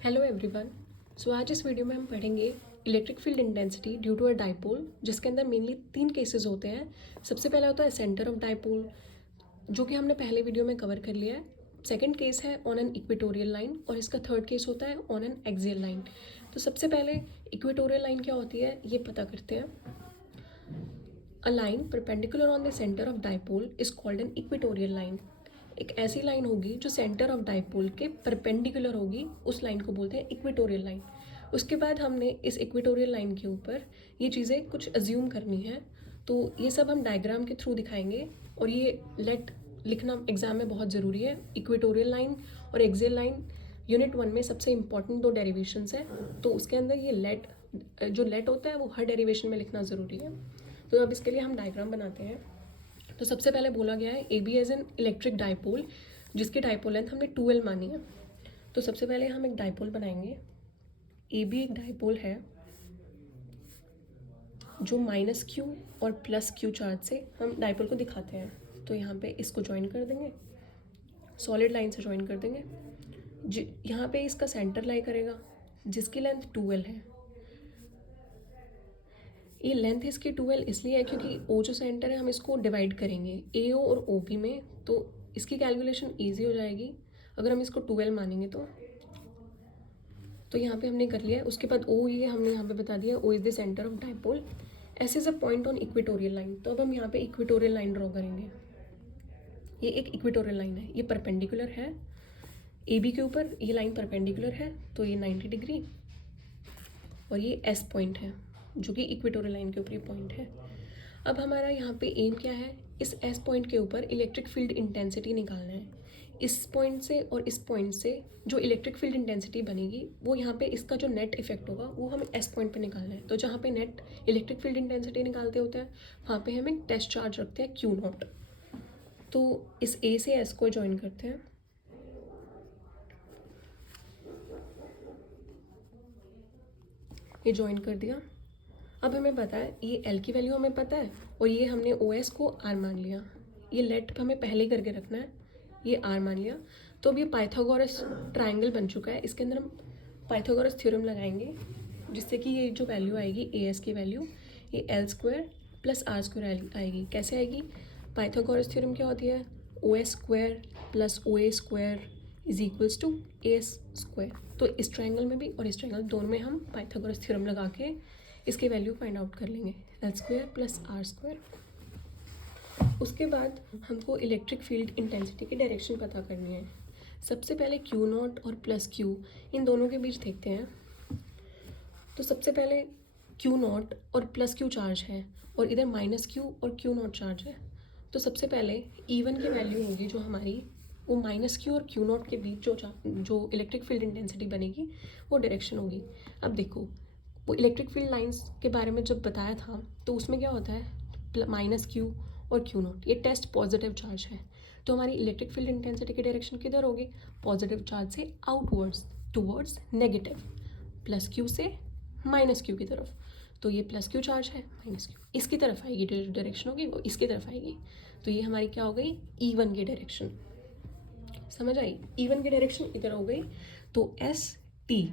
Hello everyone. सो आज इस video में हम पढ़ेंगे electric field intensity due to a dipole, जिसके अंदर मेनली 3 केसेस होते हैं। सबसे पहला होता है सेंटर ऑफ डाइपोल, जो कि हमने पहले वीडियो में कवर कर लिया है। सेकंड केस है ऑन एन इक्वेटोरियल लाइन और इसका थर्ड केस होता है ऑन एन एक्सियल लाइन। तो सबसे पहले इक्वेटोरियल लाइन क्या होती है ये पता करते हैं। A line perpendicular on the centre of dipole is called an equatorial line. एक ऐसी लाइन होगी जो सेंटर ऑफ डाइपोल के परपेंडिकुलर होगी, उस लाइन को बोलते हैं इक्वेटोरियल लाइन। उसके बाद हमने इस इक्वेटोरियल लाइन के ऊपर ये चीज़ें कुछ अज्यूम करनी है, तो ये सब हम डायग्राम के थ्रू दिखाएंगे। और ये लेट लिखना एग्जाम में बहुत ज़रूरी है। इक्वेटोरियल लाइन और एक्सियल लाइन यूनिट 1 में सबसे इंपॉर्टेंट 2 डेरिवेशंस है, तो उसके अंदर ये लेट जो लेट होता है वो हर डेरिवेशन में लिखना ज़रूरी है। तो अब इसके लिए हम डायग्राम बनाते हैं। तो सबसे पहले बोला गया है A B as an electric dipole, जिसकी डाइपोल लेंथ हमने 2L मानी है। तो सबसे पहले हम एक डाइपोल बनाएंगे। ए बी एक डाइपोल है जो -Q और +Q चार्ज से हम डाइपोल को दिखाते हैं। तो यहाँ पे इसको ज्वाइन कर देंगे, सॉलिड लाइन से ज्वाइन कर देंगे। यहाँ पे इसका सेंटर लाई करेगा जिसकी लेंथ 2L है। ये लेंथ इसकी 2L इसलिए है क्योंकि O जो सेंटर है हम इसको डिवाइड करेंगे AO और OP में, तो इसकी कैलकुलेशन ईजी हो जाएगी अगर हम इसको 2L मानेंगे तो यहाँ पे हमने कर लिया है। उसके बाद O ये हमने यहाँ पे बता दिया, O is the centre of dipole, S is a point on equatorial line. तो अब हम यहाँ पे इक्वेटोरियल लाइन ड्रॉ करेंगे। ये एक इक्वेटोरियल लाइन है, ये परपेंडिकुलर है AB के ऊपर, ये लाइन परपेंडिकुलर है तो ये 90 डिग्री, और ये S पॉइंट है जो कि इक्वेटोरियल लाइन के ऊपर ये पॉइंट है। अब हमारा यहाँ पे एम क्या है, इस S पॉइंट के ऊपर इलेक्ट्रिक फील्ड इंटेंसिटी निकालना है। इस पॉइंट से और इस पॉइंट से जो इलेक्ट्रिक फील्ड इंटेंसिटी बनेगी वो यहाँ पे इसका जो नेट इफेक्ट होगा वो हमें S पॉइंट पे निकालना है। तो जहाँ पे नेट इलेक्ट्रिक फील्ड इंटेंसिटी निकालते होते हैं वहाँ पे हम एक टेस्ट चार्ज रखते हैं Q0। तो इस A से S को ज्वाइन करते हैं। ये ज्वाइन कर दिया। अब हमें पता है ये L की वैल्यू हमें पता है और ये हमने OS को R मान लिया। ये लेट हमें पहले ही करके रखना है, ये R मान लिया। तो अब ये पाइथागोरस ट्रायंगल बन चुका है। इसके अंदर हम पाइथागोरस थ्योरम लगाएंगे जिससे कि ये जो वैल्यू आएगी AS की वैल्यू ये L² + R² आएगी। कैसे आएगी? पाइथागोरस थ्योरम क्या होती है, OS² + OA² = AS²। तो इस ट्रायंगल में भी और इस ट्रायंगल दोनों में हम पाइथागोरस थ्योरम लगा के इसकी वैल्यू फाइंड आउट कर लेंगे, L² + R²। उसके बाद हमको इलेक्ट्रिक फील्ड इंटेंसिटी की डायरेक्शन पता करनी है। सबसे पहले Q0 और +Q इन दोनों के बीच देखते हैं। तो सबसे पहले Q0 और +Q चार्ज है और इधर -Q और Q0 चार्ज है। तो सबसे पहले E1 की वैल्यू होगी जो हमारी, वो -Q और Q0 के बीच जो इलेक्ट्रिक फील्ड इंटेंसिटी बनेगी वो डायरेक्शन होगी। अब देखो, वो इलेक्ट्रिक फील्ड लाइंस के बारे में जब बताया था तो उसमें क्या होता है, -Q और Q0 ये टेस्ट पॉजिटिव चार्ज है। तो हमारी इलेक्ट्रिक फील्ड इंटेंसिटी की डायरेक्शन किधर होगी, पॉजिटिव चार्ज से आउटवर्ड्स टूवर्ड्स नेगेटिव, +Q से -Q की तरफ। तो ये +Q चार्ज है, -Q इसकी तरफ आएगी, जो डायरेक्शन होगी वो इसकी तरफ आएगी। तो ये हमारी क्या हो गई, E1 की डायरेक्शन। समझ आई? E1 की डायरेक्शन इधर हो गई। तो ST,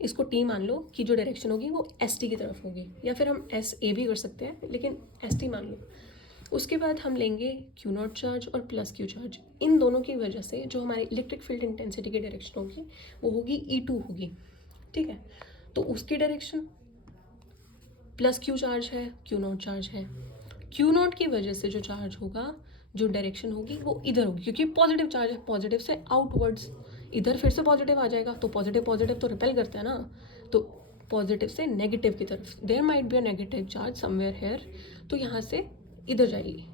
इसको T मान लो कि जो डायरेक्शन होगी वो ST की तरफ होगी, या फिर हम SA भी कर सकते हैं लेकिन ST मान लो। उसके बाद हम लेंगे Q0 चार्ज और +Q चार्ज। इन दोनों की वजह से जो हमारी इलेक्ट्रिक फील्ड इंटेंसिटी की डायरेक्शन होगी वो होगी E2 होगी। ठीक है, तो उसकी डायरेक्शन +Q चार्ज है, Q0 चार्ज है। Q0 की वजह से जो चार्ज होगा, जो डायरेक्शन होगी वो इधर होगी क्योंकि पॉजिटिव चार्ज है, पॉजिटिव से आउटवर्ड्स। इधर फिर से पॉजिटिव आ जाएगा तो पॉजिटिव पॉजिटिव तो रिपेल करते हैं ना, तो पॉजिटिव से नेगेटिव की तरफ, there might be a negative charge somewhere here, तो यहाँ से इधर जाएगी।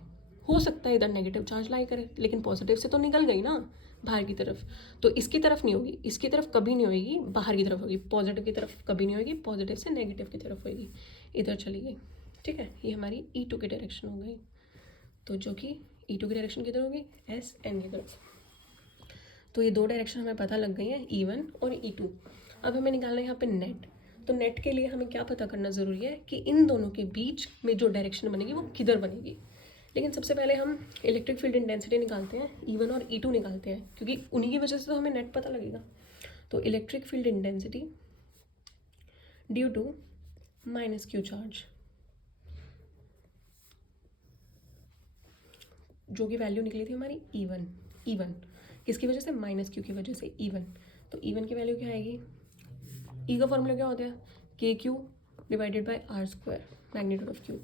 हो सकता है इधर नेगेटिव चार्ज लाई करे लेकिन पॉजिटिव से तो निकल गई ना बाहर की तरफ, तो इसकी तरफ नहीं होगी, इसकी तरफ कभी नहीं होगी, बाहर की तरफ होगी। पॉजिटिव की तरफ कभी नहीं होगी, पॉजिटिव से नेगेटिव की तरफ होगी, इधर चली गई। ठीक है, ये हमारी E2 की डायरेक्शन हो गई। तो जो कि E2 की डायरेक्शन किधर होगी, SN की तरफ। तो ये 2 डायरेक्शन हमें पता लग गई हैं, E1 और E2। अब हमें निकालना है यहाँ पे नेट। तो नेट के लिए हमें क्या पता करना ज़रूरी है कि इन दोनों के बीच में जो डायरेक्शन बनेगी वो किधर बनेगी। लेकिन सबसे पहले हम इलेक्ट्रिक फील्ड इंटेंसिटी निकालते हैं, E1 और E2 निकालते हैं, क्योंकि उन्हीं की वजह से तो हमें नेट पता लगेगा। तो electric field intensity due to minus Q charge, जो कि वैल्यू निकली थी हमारी E1 किसकी वजह से, माइनस क्यू की वजह से E1। तो E1 की वैल्यू क्या आएगी, ई का फॉर्मूला क्या होता है, K Q divided by R square magnitude of Q.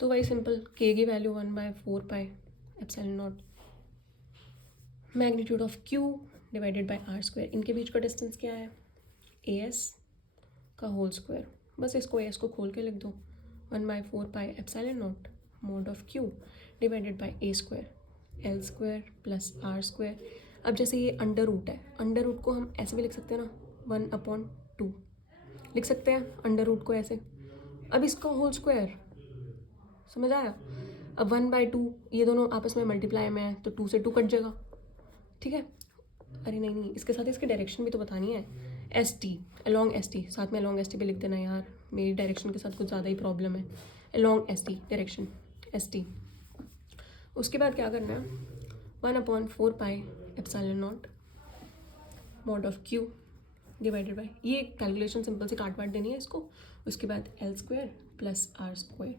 तो भाई सिंपल, के की value 1/4 pi epsilon naught magnitude of Q divided by R square. इनके बीच का डिस्टेंस क्या है, ए एस का होल स्क्वायर। बस इसको ए एस को खोल के लिख दो, 1/4 pi epsilon naught mod of Q divided by A square L square plus R square. अब जैसे ये अंडर रूट है, अंडर रूट को हम ऐसे भी लिख सकते हैं ना, 1/2 लिख सकते हैं अंडर रूट को ऐसे। अब इसका होल स्क्वायर, समझ आया। अब 1/2 ये दोनों आपस में मल्टीप्लाई में है तो 2 से 2 कट जाएगा, ठीक है। अरे नहीं, इसके साथ इसकी डायरेक्शन भी तो बतानी है, S T along S T, साथ में अलॉन्ग एस टी भी लिख देना यार, मेरी डायरेक्शन के साथ कुछ ज़्यादा ही प्रॉब्लम है। Along S T direction S T. उसके बाद क्या करना है, 1/4 pi epsilon naught mod of Q divided by, ये कैलकुलेशन सिंपल से काट देनी है इसको। उसके बाद L square plus R square,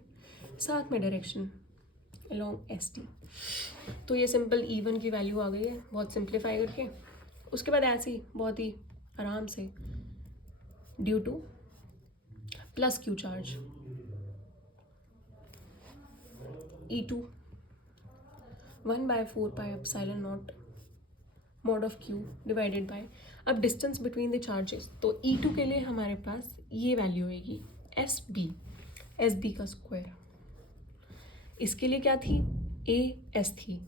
साथ में डायरेक्शन अलॉन्ग एस टी। तो ये सिंपल E1 की वैल्यू आ गई है बहुत सिंप्लीफाई करके। उसके बाद ऐसे ही बहुत ही आराम से due two plus Q charge E2 1/4 pi epsilon naught mod of Q divided bye, अब डिस्टेंस बिटवीन द चार्जेस, तो E2 के लिए हमारे पास ये वैल्यू होगी एस बी का स्क्वायर। इसके लिए क्या थी, एस थी,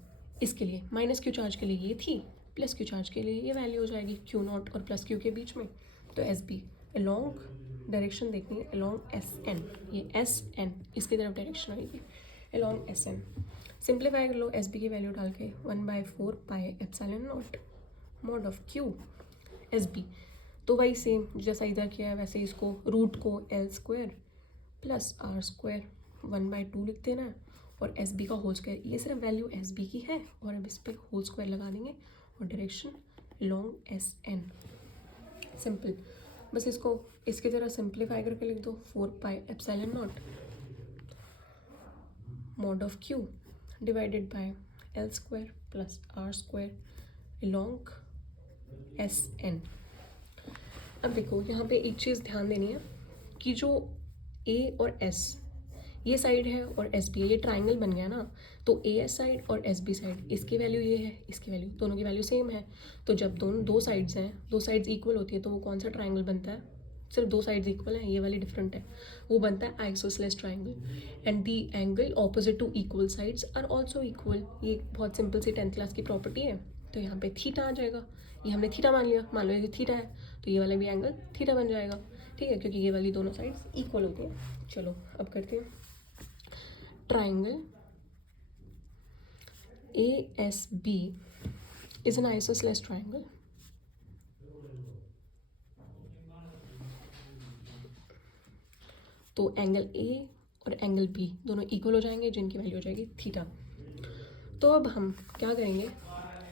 इसके लिए माइनस क्यू चार्ज के लिए ये थी, प्लस क्यू चार्ज के लिए ये वैल्यू हो जाएगी क्यू नॉट और प्लस क्यू के बीच में। तो एस बी अलॉन्ग डायरेक्शन देखनी है अलॉन्ग एस एन, ये एस एन इसकी तरफ डायरेक्शन आएगी अलॉन्ग एस एन। सिंप्लीफाई कर लो, एस बी की वैल्यू डाल के 1/4 pi epsilon naught mod of Q S B. तो वही सेम जैसा इधर किया है वैसे इसको रूट को L square plus R square 1/2 लिख देना है और एस बी का होल स्क्वायर, ये सिर्फ वैल्यू एस बी की है और अब इस पर होल स्क्वायर लगा देंगे और direction long S N. Simple, बस इसको इसकी तरह सिंप्लीफाई करके लिख दो, 4 pi epsilon naught mod of Q divided by L square plus R square long S N. अब देखो यहाँ पे एक चीज़ ध्यान देनी है कि जो ए और एस ये साइड है और एस बी है, ये ट्राइंगल बन गया ना, तो ए एस साइड और एस बी साइड, इसकी वैल्यू ये है, इसकी वैल्यू, दोनों की वैल्यू सेम है। तो जब दोनों दो साइड्स हैं, दो साइड्स इक्वल होती है तो वो कौन सा ट्राइंगल बनता है, सिर्फ दो साइड्स इक्वल हैं, ये वाली डिफरेंट है, वो बनता है isosceles triangle. And the angle opposite to equal sides are also equal, ये बहुत सिंपल सी 10th क्लास की प्रॉपर्टी है। तो यहाँ पे थीटा आ जाएगा, ये हमने थीटा मान लिया, मान लो ये थीटा है तो ये वाला भी एंगल थीटा बन जाएगा, ठीक है, क्योंकि ये वाली दोनों साइड्स इक्वल होती हैं। चलो अब करते हैं triangle ASB is an isosceles triangle तो एंगल A और एंगल B दोनों इक्वल हो जाएंगे जिनकी वैल्यू हो जाएगी थीटा। तो अब हम क्या करेंगे,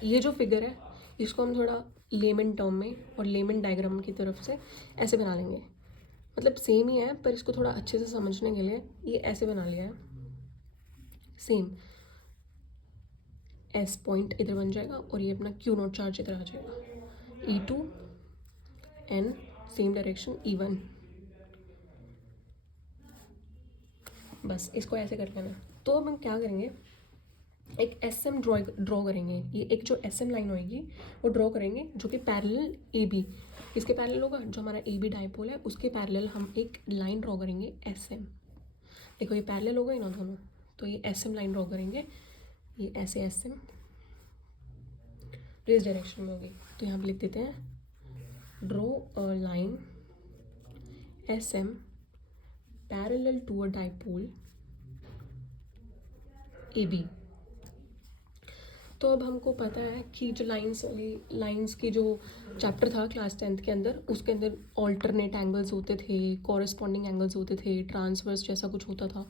ये जो फिगर है इसको हम थोड़ा लेमन टर्म में और लेमन डायग्राम की तरफ से ऐसे बना लेंगे, मतलब सेम ही है पर इसको थोड़ा अच्छे से समझने के लिए ये ऐसे बना लिया है। सेम एस पॉइंट इधर बन जाएगा और ये अपना क्यू नॉट चार्ज इधर आ जाएगा, E2 N same direction E1, बस इसको ऐसे कर लेना। तो अब हम क्या करेंगे, एक SM ड्रॉ करेंगे, ये एक जो SM लाइन होएगी वो ड्रॉ करेंगे जो कि पैरेलल AB, किसके पैरेलल होगा, जो हमारा AB डाइपोल है उसके पैरेलल हम एक लाइन ड्रॉ करेंगे SM। देखो ये पैरेलल हो गए ना दोनों, तो ये SM लाइन ड्रॉ करेंगे, ये ऐसे SM तो इस डायरेक्शन में होगी। तो यहाँ पे लिख देते हैं draw a line SM parallel to a dipole AB। तो अब हमको पता है कि जो लाइंस की जो चैप्टर था क्लास 10th के अंदर, उसके अंदर ऑल्टरनेट एंगल्स होते थे, कॉरेस्पॉन्डिंग एंगल्स होते थे, ट्रांसवर्स जैसा कुछ होता था,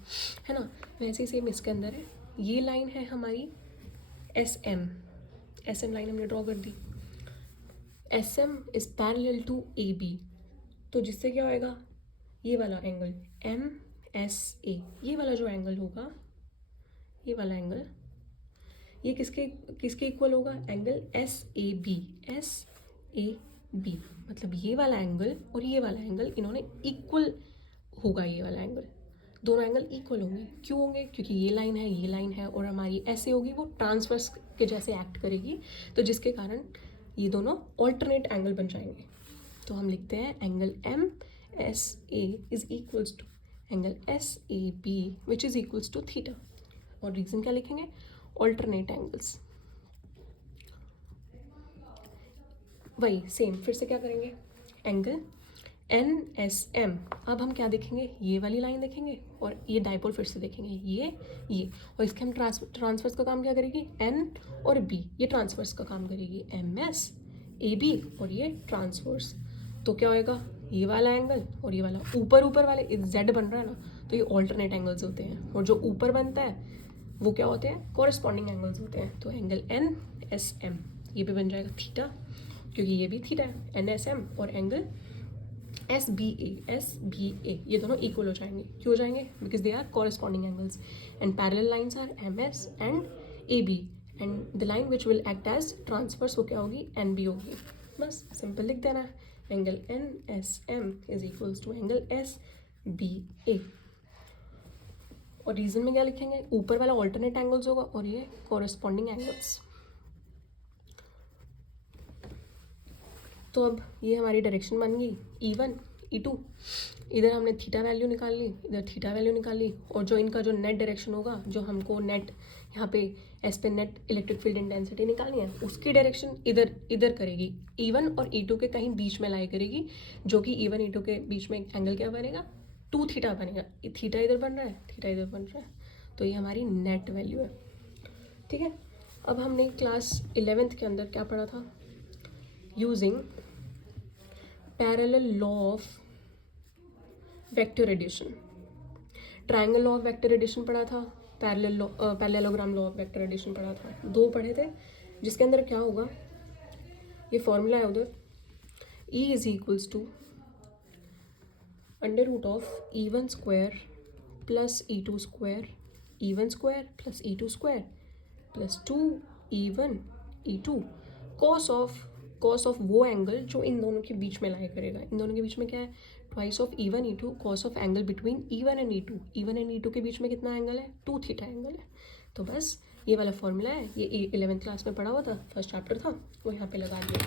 है ना, वैसे ही सेम इसके अंदर है। ये लाइन है हमारी SM लाइन हमने ड्रॉ कर दी। S M is parallel to A B, तो जिससे क्या होएगा, ये वाला एंगल एम एस ए, ये वाला जो एंगल होगा, ये वाला एंगल, ये किसके किसके इक्वल होगा, angle S A B, S A B, मतलब ये वाला एंगल और ये वाला एंगल इन्होंने इक्वल होगा, ये वाला एंगल, दोनों एंगल इक्वल होंगे। क्यों होंगे, क्योंकि ये लाइन है, ये लाइन है, और हमारी ऐसे होगी, वो ट्रांसवर्स के जैसे एक्ट करेगी, तो जिसके कारण ये दोनों ऑल्टरनेट एंगल बन जाएंगे। तो हम लिखते हैं angle M S A is equals to angle S A B which is equals to theta. और रीजन क्या लिखेंगे, ऑल्टरनेट एंगल्स। वही सेम फिर से क्या करेंगे, एंगल एन एस एम, अब हम क्या देखेंगे, ये वाली लाइन देखेंगे और ये डायपोल फिर से देखेंगे, ये और इसके हम ट्रांसफर्स का काम क्या करेगी, एन और बी, ये ट्रांसफर्स का काम करेगी, एम एस ए बी और ये ट्रांसफर्स। तो क्या होएगा, ये वाला एंगल और ये वाला, ऊपर वाले जेड बन रहा है ना, तो ये ऑल्टरनेट एंगल्स होते हैं, और जो ऊपर बनता है वो क्या होते हैं, कॉरेस्पॉन्डिंग एंगल्स होते हैं। तो एंगल एन एस एम ये भी बन जाएगा थीटा, क्योंकि ये भी थीटा है, एन एस एम, और एंगल एस बी ए ये दोनों इक्वल हो जाएंगे। क्यों हो जाएंगे, because they are corresponding angles and parallel lines are M S and A B, and the line which will act as transfers वो क्या होगी, एन बी होगी। बस सिंपल लिख देना है, angle N S M is equals to angle S B A. और reason में क्या लिखेंगे, ऊपर वाला ऑल्टरनेट एंगल्स होगा और ये कॉरेस्पॉन्डिंग एंगल्स। तो अब ये हमारी डायरेक्शन बन गई E1 E2, इधर हमने थीटा वैल्यू निकाल ली, इधर थीटा वैल्यू निकाल ली, और जो इनका जो नेट डायरेक्शन होगा, जो हमको नेट यहाँ पे एस पे नेट इलेक्ट्रिक फील्ड इंटेंसिटी निकालनी है, उसकी डायरेक्शन इधर करेगी, E1 और E2 के कहीं बीच में लाई करेगी, जो कि E1 E2 के बीच में एंगल क्या बनेगा, 2 थीटा बनेगा। थीटा इधर बन रहा है, थीटा इधर बन रहा है, तो ये हमारी नेट वैल्यू है। ठीक है, अब हमने क्लास 11th के अंदर क्या पढ़ा था, using parallel law of vector addition, triangle law of vector addition पढ़ा था, parallelogram law of vector addition पढ़ा था, 2 पढ़े थे, जिसके अंदर क्या होगा, ये फॉर्मूला है उधर, E is equals to under root of E1 square plus E2 square, E1 square plus E2 square plus 2E1 E2 cos of वो एंगल जो इन दोनों के बीच में लाई करेगा। इन दोनों के बीच में क्या है, twice of E1 E2 cos of angle between E1 and E2 के बीच में कितना एंगल है, 2 थीटा एंगल है। तो बस ये वाला फॉर्मूला है, ये 11th क्लास में पढ़ा हुआ था, फर्स्ट चैप्टर था, वो यहाँ पे लगा दिया।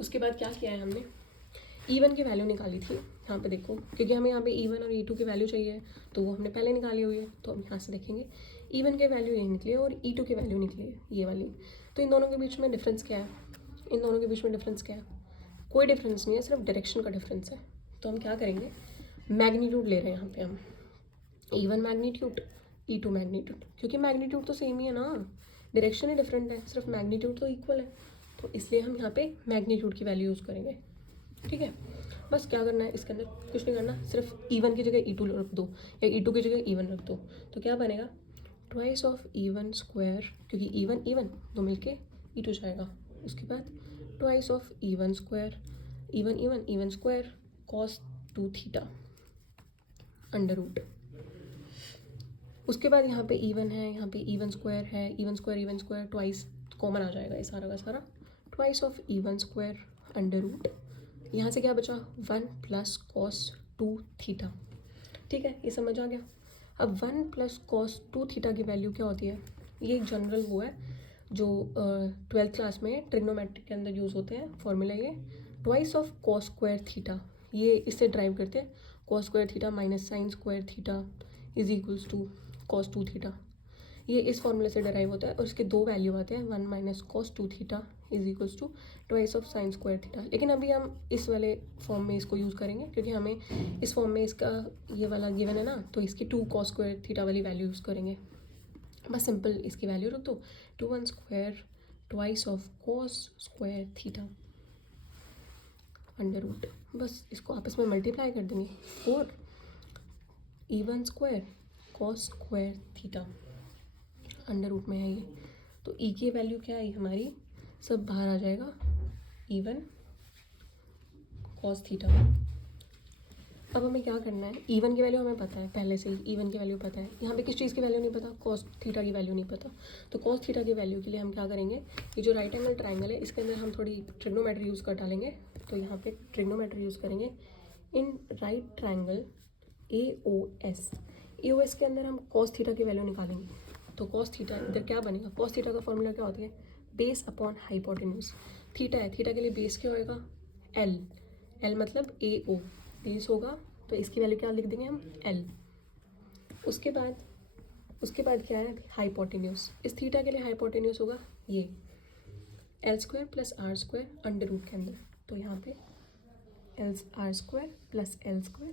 उसके बाद क्या किया है हमने, E1 की वैल्यू निकाली थी, यहाँ पे देखो, क्योंकि हमें यहाँ पे E1 और E2 की वैल्यू चाहिए, तो वो हमने पहले निकाली हुई है, तो हम यहाँ से देखेंगे E1 की वैल्यू ये निकली है और E2 की वैल्यू निकली है ये वाली। तो इन दोनों के बीच में डिफरेंस क्या है, इन दोनों के बीच में डिफरेंस क्या है, कोई डिफरेंस नहीं है, सिर्फ डायरेक्शन का डिफरेंस है। तो हम क्या करेंगे, मैग्नीट्यूड ले रहे हैं यहाँ पे हम, E1 मैग्नीट्यूड E2 मैग्नीट्यूड, क्योंकि मैग्नीट्यूड तो सेम ही है ना, डायरेक्शन ही डिफरेंट है, सिर्फ मैग्नीट्यूड तो इक्वल है, तो इसलिए हम यहाँ पे मैग्नीट्यूड की वैल्यू यूज़ करेंगे। ठीक है, बस क्या करना है इसके अंदर, कुछ नहीं करना, सिर्फ E1 की जगह E2 रख दो या E2 की जगह E1 रख दो, तो क्या बनेगा, ट्वाइस ऑफ E1 स्क्वायर, क्योंकि E1 दो मिलके E2 जाएगा, उसके बाद twice of E1 square, E1 square cos 2 theta under root, उसके बाद यहाँ पे E1 है, यहाँ पे E1 स्क्वायर है, E1 स्क्वायर ट्वाइस कॉमन आ जाएगा, ये सारा का सारा, twice of E1 square under root, यहाँ से क्या बचा, 1 प्लस कॉस 2 थीटा। ठीक है, ये समझ आ गया। अब 1 प्लस कॉस 2 थीटा की वैल्यू क्या होती है, ये एक जनरल वो है जो 12th क्लास में ट्रिग्नोमेट्रिक के अंदर यूज़ होते हैं फॉर्मूला, ये twice of cos square theta, ये इससे ड्राइव करते हैं, cos square theta minus sine square theta is equals to cos 2 theta, ये इस फॉर्मूले से डराइव होता है, और इसके 2 वैल्यू आते हैं, 1 minus cos 2 theta is equals to twice of sine square theta. लेकिन अभी हम इस वाले फॉर्म में इसको यूज़ करेंगे, क्योंकि हमें इस फॉर्म में इसका ये वाला गिवन है ना, तो इसकी 2 कॉस स्क्वायर थीटा वाली वैल्यू यूज़ करेंगे। बस सिंपल इसकी वैल्यू रख दो, 2 1 square twice of cos square theta under root, बस इसको आपस में मल्टीप्लाई कर देंगे, 4 E1 square cos square theta under root में है ये, तो E की वैल्यू क्या आई हमारी, सब बाहर आ जाएगा, इवन कॉस थीटा। अब हमें क्या करना है, इवन की वैल्यू हमें पता है पहले से ही, इवन की वैल्यू पता है। यहाँ पे किस चीज़ की वैल्यू नहीं पता, कॉस थीटा की वैल्यू नहीं पता। तो कॉस थीटा की वैल्यू के लिए हम क्या करेंगे, ये जो राइट एंगल ट्राइंगल है इसके अंदर हम थोड़ी ट्रिग्नोमेट्री यूज़ कर डालेंगे। तो यहाँ पे ट्रिग्नोमेट्री यूज़ करेंगे in right triangle AOS। AOS के अंदर हम कॉस थीटा की वैल्यू निकालेंगे। तो कॉस थीटा इधर क्या बनेगा, कॉस थीटा का फॉर्मूला क्या होती है, बेस अपॉन हाइपोटेन्यूज। थीटा है, थीटा के लिए बेस क्या होएगा, L। L मतलब AO, बेस होगा तो इसकी वैल्यू क्या लिख देंगे हम, L। उसके बाद क्या है, हाइपोटेन्यूज। इस थीटा के लिए हाइपोटेन्यूज होगा ये L² plus R² under root के अंदर। तो यहाँ पे R² प्लस L²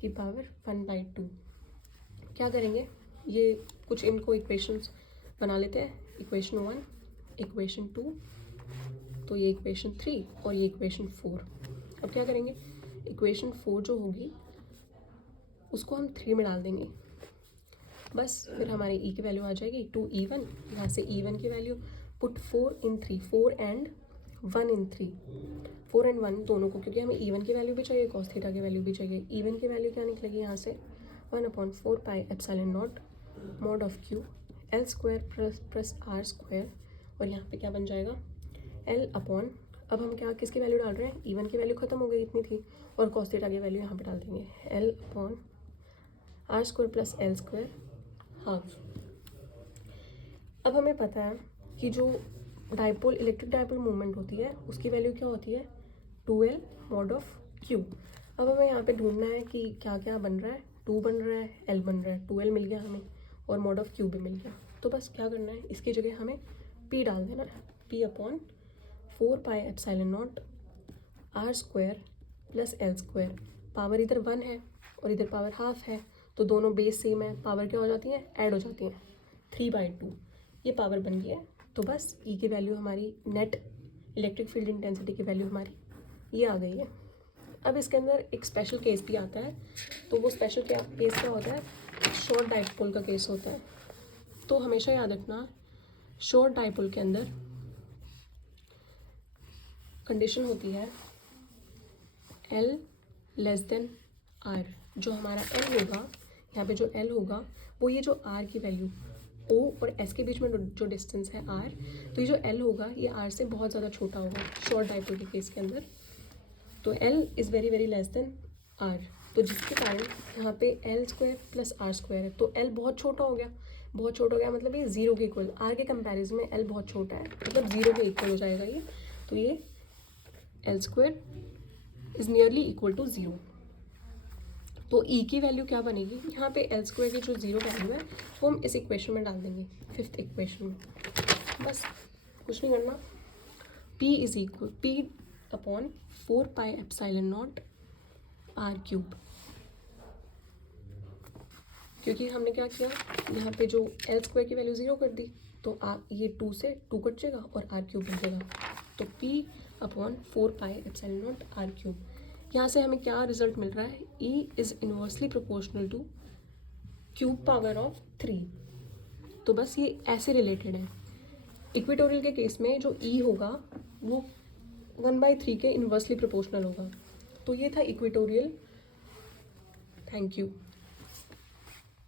की पावर 1/2। क्या करेंगे, ये कुछ इनको इक्वेशंस बना लेते हैं, इक्वेशन 1, इक्वेशन 2, तो ये इक्वेशन 3 और ये इक्वेशन 4। अब क्या करेंगे, इक्वेशन 4 जो होगी उसको हम 3 में डाल देंगे, बस फिर हमारी ई की वैल्यू आ जाएगी 2 E1। यहाँ से E1 की value put 4 in 3, 4 and 1 in 3, 4 and 1 दोनों को, क्योंकि हमें E1 की वैल्यू भी चाहिए, कॉस थीटा की वैल्यू भी चाहिए। E1 की वैल्यू क्या निकलेगी यहाँ से, 1/4 pi epsilon naught mod of Q L² plus R², और यहाँ पे क्या बन जाएगा L अपॉन, अब हम क्या किसकी वैल्यू डाल रहे हैं, E1 की वैल्यू खत्म हो गई, इतनी थी, और कॉस थीटा की वैल्यू यहाँ पे डाल देंगे L upon R² plus L² half. अब हमें पता है कि जो डाइपोल, इलेक्ट्रिक डाइपोल मूवमेंट होती है उसकी वैल्यू क्या होती है, 2L मॉड ऑफ Q। अब हमें यहाँ पे ढूंढना है कि क्या क्या बन रहा है, 2 बन रहा है, L बन रहा है, 2L मिल गया हमें और मॉड ऑफ Q भी मिल गया। तो बस क्या करना है, इसकी जगह हमें P डाल देना है, P upon 4 pi epsilon not R² plus L²। Power इधर 1 है और इधर पावर हाफ है, तो दोनों बेस सेम है, पावर क्या हो जाती है, ऐड हो जाती हैं, 3/2 ये पावर बन गई है। तो बस ई की वैल्यू हमारी, नेट इलेक्ट्रिक फील्ड इंटेंसिटी की वैल्यू हमारी ये आ गई है। अब इसके अंदर एक स्पेशल केस भी आता है, तो वो स्पेशल केस क्या होता है, शॉर्ट डाइपोल का केस होता है। तो हमेशा याद रखना, शॉर्ट डाइपोल के अंदर कंडीशन होती है L लेस देन R। जो हमारा L होगा, यहाँ पे जो L होगा वो ये जो R की वैल्यू, O और S के बीच में जो डिस्टेंस है R, तो ये जो L होगा ये R से बहुत ज़्यादा छोटा होगा शॉर्ट डाइपोल के केस के अंदर। तो L is very very less than R, तो जिसके कारण यहाँ पे L² प्लस R² है, तो L बहुत छोटा हो गया, बहुत छोटा हो गया मतलब ये 0 के इक्वल, R के कंपैरिजन में L बहुत छोटा है, मतलब 0 के इक्वल हो जाएगा ये। तो ये L² is nearly equal to 0। तो E की वैल्यू क्या बनेगी, यहाँ पे L² की जो 0 वैल्यू है वो हम इस इक्वेशन में डाल देंगे, 5th इक्वेशन में। बस कुछ नहीं करना, P is equal P upon 4 pi epsilon not R³, क्योंकि हमने क्या किया, यहाँ पे जो L² की वैल्यू 0 कर दी, तो ये 2 से 2 कट जाएगा और R³ बन जाएगा। तो P upon 4 pi epsilon not R³। यहाँ से हमें क्या रिजल्ट मिल रहा है, E is inversely proportional two cube power of 3। तो बस ये ऐसे रिलेटेड है। इक्वेटोरियल के केस में जो E होगा वो 1/3 के इन्वर्सली प्रोपोर्शनल होगा। तो ये था इक्वेटोरियल। Thank you.